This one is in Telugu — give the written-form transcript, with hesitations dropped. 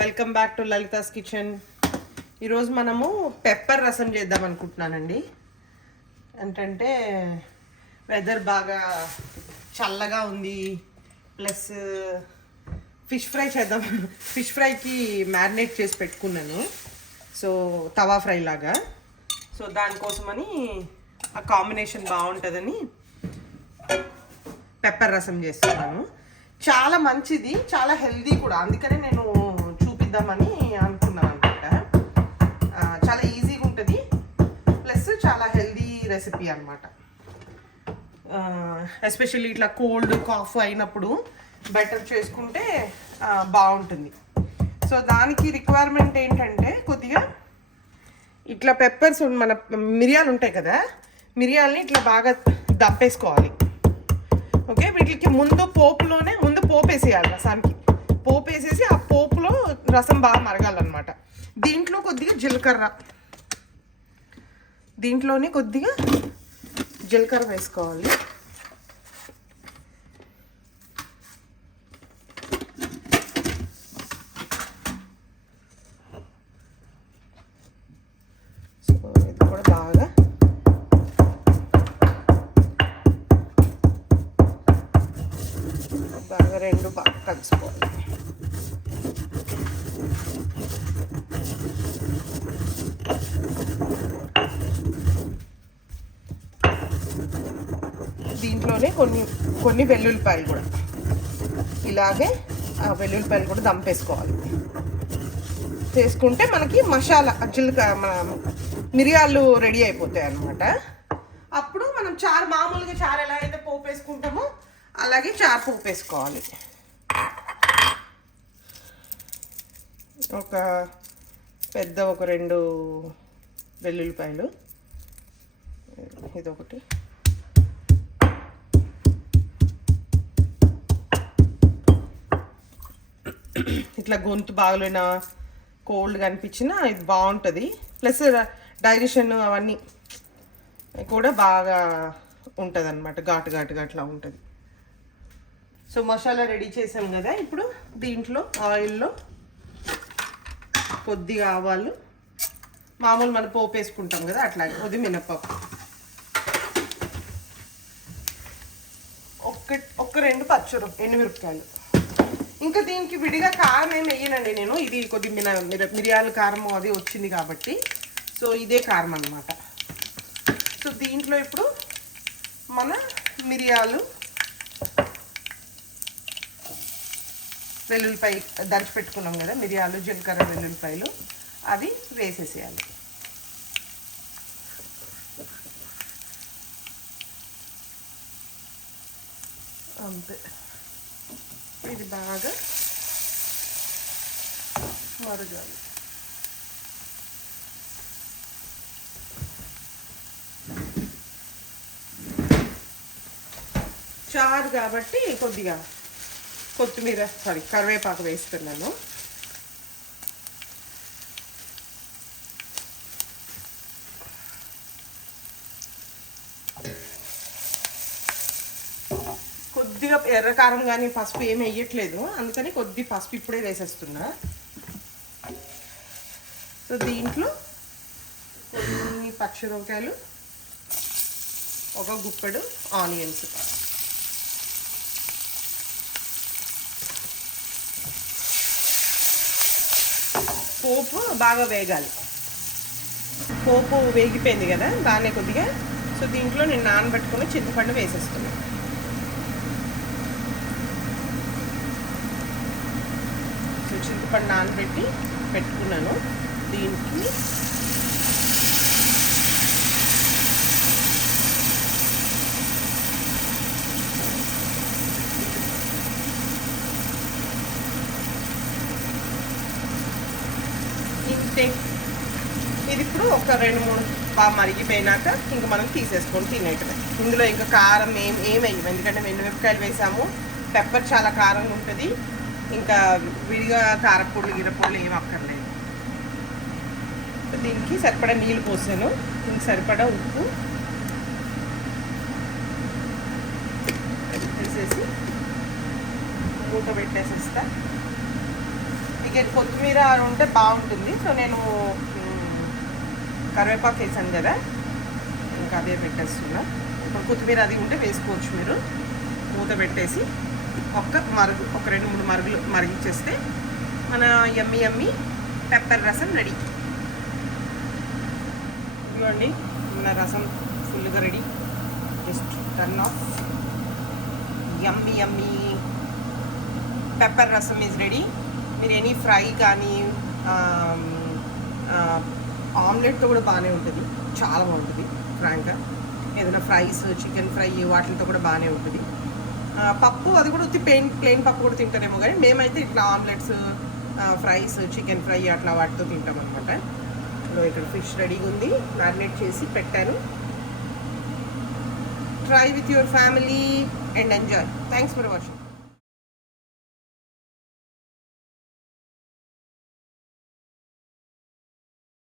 Welcome back to Lalitha's kitchen. ఈరోజు మనము పెప్పర్ రసం చేద్దాం అనుకుంటున్నానండి. ఏంటంటే వెదర్ బాగా చల్లగా ఉంది, ప్లస్ ఫిష్ ఫ్రై చేద్దాం. ఫిష్ ఫ్రైకి మ్యారినేట్ చేసి పెట్టుకున్నాను, సో తవా ఫ్రై లాగా. సో దానికోసమని ఆ కాంబినేషన్ బాగుంటుందని పెప్పర్ రసం చేస్తున్నాను. చాలా మంచిది, చాలా హెల్దీ కూడా, అందుకనే నేను చూపిద్దామని అనుకున్నాను అనమాట. చాలా ఈజీగా ఉంటుంది, ప్లస్ చాలా హెల్దీ రెసిపీ అనమాట. ఎస్పెషల్లీ ఇట్లా కోల్డ్ కాఫ్ అయినప్పుడు బెటర్ చేసుకుంటే బాగుంటుంది. సో దానికి రిక్వైర్మెంట్ ఏంటంటే కొద్దిగా ఇట్లా పెప్పర్స్, మన మిరియాలు ఉంటాయి కదా, మిరియాలని ఇట్లా బాగా దంపేసుకోవాలి. ఓకే, వీటికి ముందు పోపు వేసేయాలి. రసానికి పోపు వేసేసి ఆ పోపులో రసం బాగా మరగాలన్నమాట. దీంట్లో కొద్దిగా జీలకర్ర వేసుకోవాలి. సో ఇది కూడా బాగా రెండు బాగా కలుసుకోవాలి. దీంట్లోనే కొన్ని వెల్లుల్లిపాయలు కూడా ఇలాగే ఆ వెల్లుల్లిపాయలు కూడా దంపేసుకోవాలి. చేసుకుంటే మనకి మసాలా మన మిరియాలు రెడీ అయిపోతాయి అన్నమాట. అప్పుడు మనం మామూలుగా చారు ఎలా అయితే పోపు వేసుకుంటామో అలాగే చారు పోపు వేసుకోవాలి. ఒక 2 వెల్లుల్లిపాయలు, ఇదొకటి, ఇట్లా గొంతు బాగలేనా కోల్డ్గా అనిపించినా ఇది బాగుంటుంది. ప్లస్ డైజెషన్ అవన్నీ కూడా బాగా ఉంటుంది అన్నమాట, ఘాటుగా ఉంటుంది. సో మసాలా రెడీ చేసాం కదా, ఇప్పుడు దీంట్లో ఆయిల్లో కొద్దిగా ఆవాలు, మామూలు మనం పోపు వేసుకుంటాం కదా అట్లాగే, కొద్ది మినపప్పు, ఒక 2 ఎండుమిరపకాయలు. ఇంకా దీనికి విడిగా కారం ఏమి వేయనండి నేను, ఇది కొద్ది మిరియాల కారం అది వచ్చింది కాబట్టి, సో ఇదే కారం అన్నమాట. సో దీంట్లో ఇప్పుడు మన మిరియాలు, వెల్లుల్లిపాయ దంచి పెట్టుకున్నాం కదా, మిరియాలు, జీలకర్ర, వెల్లుల్లిపాయలు అవి వేసేసేయాలి. అంతే, ఇది బాగా మరగాలి. చారు కాబట్టి కొద్దిగా కరివేపాకు వేస్తున్నాను. కొద్దిగా ఎర్రకారం కానీ పసుపు ఏమి వేయట్లేదు, అందుకని కొద్ది పసుపు ఇప్పుడే వేసేస్తున్నా. సో దీంట్లో కొన్ని పచ్చిమిరపకాయలు, ఒక గుప్పెడు ఆనియన్స్, పోపు బాగా వేగాలి. పోపు వేగిపోయింది కదా బాగానే కొద్దిగా. సో దీంట్లో నేను నానబెట్టుకుని చింతపండు వేసేస్తున్నాను. సో చింతపండు నానబెట్టి పెట్టుకున్నాను. దీనికి ఇది ఇప్పుడు ఒక 2-3 బాగా మరిగిపోయినాక ఇంకా మనం తీసేసుకొని తినేటమే. ఇందులో ఇంకా కారం ఏం వేయం, ఎందుకంటే ఎండుమిరపకాయలు వేసాము. పెప్పర్ చాలా కారంగా ఉంటుంది, ఇంకా విడిగా కారపొడులు గిరపొడులు ఏం అక్కర్లేదు. దీనికి సరిపడా నీళ్ళు పోసాను, దీనికి సరిపడా ఉప్పు వేసేసి మూత పెట్టేసేస్తా. చికెన్ కొత్తిమీర ఉంటే బాగుంటుంది. సో నేను కరివేపాకు వేసాను కదా, ఇంకా అదే పెట్టేస్తున్నా. ఇప్పుడు కొత్తిమీర అది ఉంటే వేసుకోవచ్చు మీరు. మూత పెట్టేసి ఒక 2-3 మరుగులు మరిగించేస్తే మన యమ్మీ పెప్పర్ రసం రెడీ. ఇదిగోండి మన రసం ఫుల్గా ready. Just turn off. Yummy pepper rasam is ready. మీరు ఎనీ ఫ్రై కానీ ఆమ్లెట్తో కూడా బాగానే ఉంటుంది, చాలా బాగుంటుంది ఫ్రాంక్గా. ఏదైనా ఫ్రైస్, చికెన్ ఫ్రై వాటితో కూడా బాగానే ఉంటుంది. పప్పు అది కూడా వచ్చి ప్లెయిన్ పప్పు కూడా తింటారేమో, కానీ మేమైతే ఇట్లా ఆమ్లెట్స్, ఫ్రైస్, చికెన్ ఫ్రై అట్లా వాటితో తింటాం అనమాట. ఇక్కడ ఫిష్ రెడీగా ఉంది, మ్యారినేట్ చేసి పెట్టాను. Try with your family and enjoy. Thanks for watching.